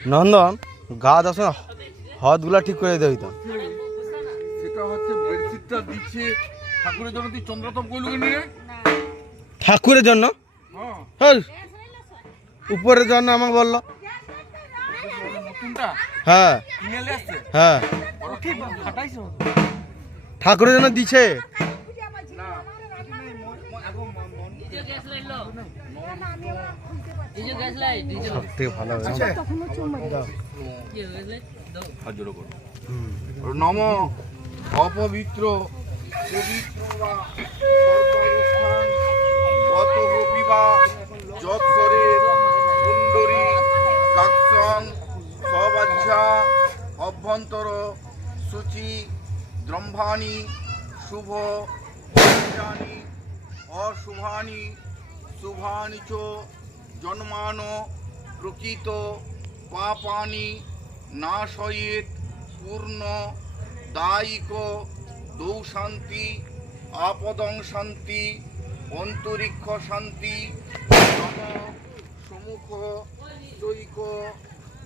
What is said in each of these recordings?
নন্দন গাছ আসে হাতগুলা ঠিক করে দিতে হইতো। সেটা হচ্ছে বেডশিটটা দিচ্ছে ঠাকুরের জন্য। তুই চন্দ্রতপ কইলু কেন রে? ঠাকুরের জন্য? হ্যাঁ, হ্যাঁ, উপরের জন্য আমাকে বললো। নতুনটা হ্যাঁ ইমেলে আসছে। হ্যাঁ, ঠিক ফাটাইছো ঠাকুরের জন্য দিছে। না সব থেকে ভালো হবে। নম অপবিত্র পবিত্র বা সর্বাবস্থান গত বিবা যৎসরে কুণ্ডরী কাক্ষণ সবাজ্যা অভ্যন্তর সূচি দ্রম্ভানি শুভ অশুভানি অশুভানি শুভানি চ জন্মান প্রকৃত পাপানি নাশয়েত পূর্ণ দায়িক দৌশান্তি আপদং শান্তি অন্তরিক্ষ শান্তি নম সমুখ চৈক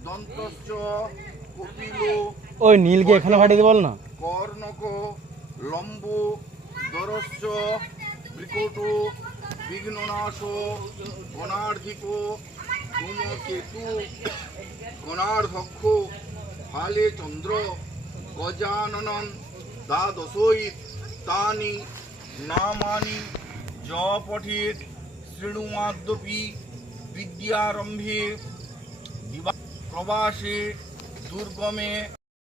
দন্তশ্চ কপিল ওই নীলকে এখানে পাঠিয়ে বল না। কর্ণক লম্ব দরশ্চ বিকট বিঘ্ননাশ গণার্ধিক ধূমকেতু গণার্ধক্ষ ফালে চন্দ্র গজাননন দ্বাদশৈত তানি নামানি য পঠেত শৃণুমাদ্যপি বিদ্যারম্ভে প্রবাসে দুর্গমে